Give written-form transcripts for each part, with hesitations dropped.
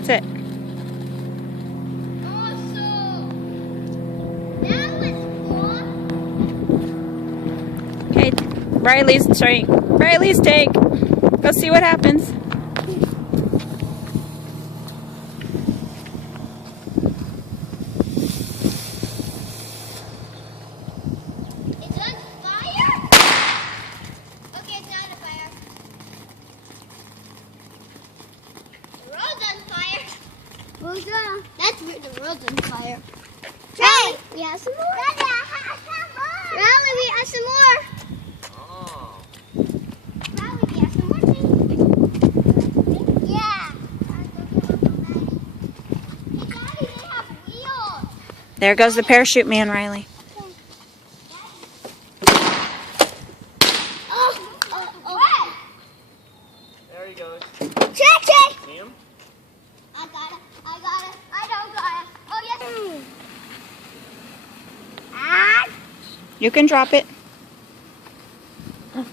that's it. Awesome. That was fun. Okay, Riley's take. Go see what happens. It's on fire? Okay, it's not on fire. The road's on fire. That's weird, the road's on fire. Hey, we have some more. Riley, we have some more. Oh. Riley, we have some more things. Yeah. Hey, Daddy, they have wheels. There goes the parachute man, Riley. Oh. There he goes. Check. See him? I got it. I don't got it. Oh, yes. You can drop it. I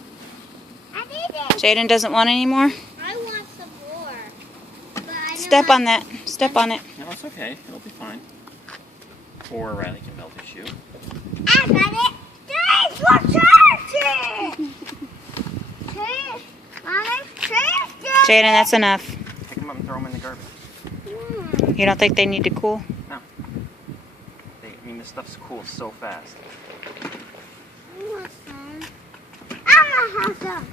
did it. Jaden doesn't want any more. I want some more. But I Step on that. Step on it. No, it's okay. It'll be fine. Or Riley can melt his shoe. I got it. Thanks for charging. Jaden, that's enough. Pick him up and throw him in the garbage. You don't think they need to cool? No. This stuff's cools so fast. I'm gonna have some.